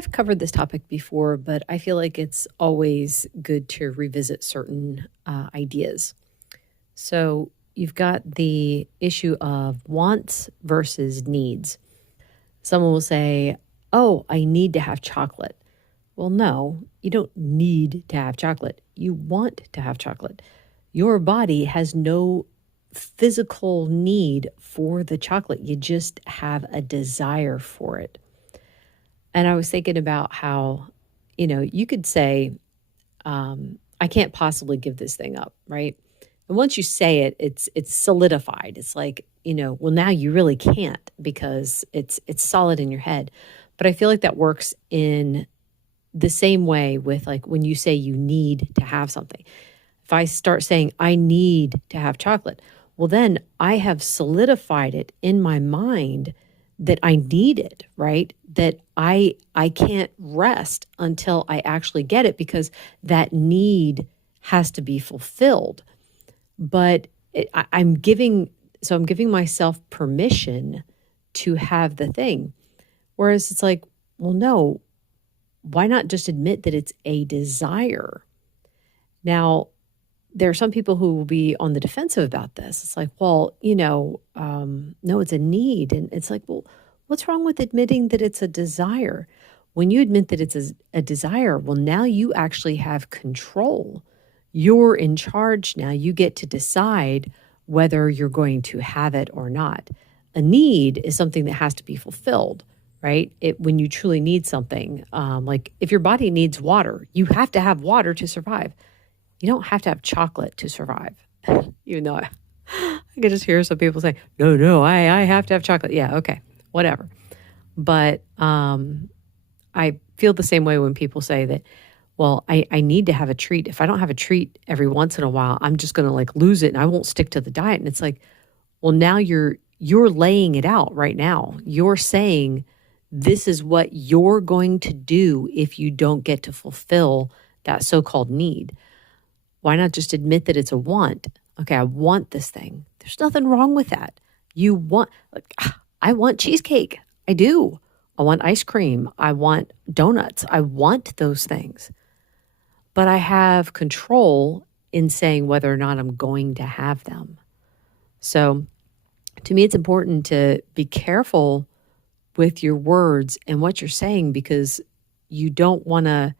I've covered this topic before, but I feel like it's always good to revisit certain ideas. So you've got the issue of wants versus needs. Someone will say, "Oh, I need to have chocolate." Well, no, you don't need to have chocolate. You want to have chocolate. Your body has no physical need for the chocolate. You just have a desire for it. And I was thinking about how, you could say, I can't possibly give this thing up, right? And once you say it, it's solidified. It's like, well, now you really can't because it's solid in your head. But I feel like that works in the same way with like when you say you need to have something. If I start saying I need to have chocolate, well, then I have solidified it in my mind that I need it, right? That I can't rest until I actually get it because that need has to be fulfilled. But I'm giving myself permission to have the thing. Whereas it's like, well, no, why not just admit that it's a desire? Now, there are some people who will be on the defensive about this. It's like, well, no, it's a need. And it's like, well, what's wrong with admitting that it's a desire? When you admit that it's a desire, well, now you actually have control. You're in charge now. You get to decide whether you're going to have it or not. A need is something that has to be fulfilled, right? When you truly need something, like if your body needs water, you have to have water to survive. You don't have to have chocolate to survive. Even though I could just hear some people say, no, I have to have chocolate. Yeah, okay, whatever. But I feel the same way when people say that, well, I need to have a treat. If I don't have a treat every once in a while, I'm just going to like lose it and I won't stick to the diet. And it's like, well, now you're laying it out right now. You're saying this is what you're going to do if you don't get to fulfill that so-called need. Why not just admit that it's a want? Okay, I want this thing. There's nothing wrong with that. I want cheesecake. I do. I want ice cream. I want donuts. I want those things. But I have control in saying whether or not I'm going to have them. So to me, it's important to be careful with your words and what you're saying because you don't want to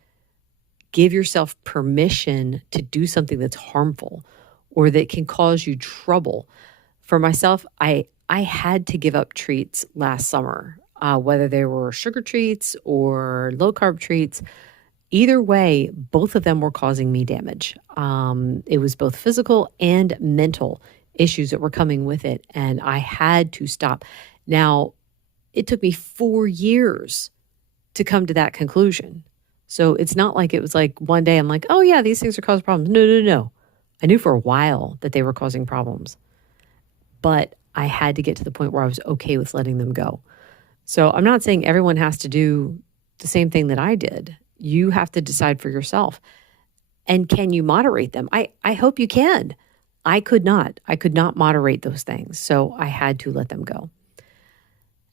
give yourself permission to do something that's harmful or that can cause you trouble. For myself, I had to give up treats last summer, whether they were sugar treats or low carb treats. Either way, both of them were causing me damage. It was both physical and mental issues that were coming with it, and I had to stop. Now, it took me 4 years to come to that conclusion. So it's not like it was like one day I'm like, oh yeah, these things are causing problems. No. I knew for a while that they were causing problems, but I had to get to the point where I was okay with letting them go. So I'm not saying everyone has to do the same thing that I did. You have to decide for yourself. And can you moderate them? I hope you can. I could not moderate those things. So I had to let them go.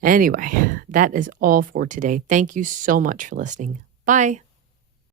Anyway, that is all for today. Thank you so much for listening. Bye.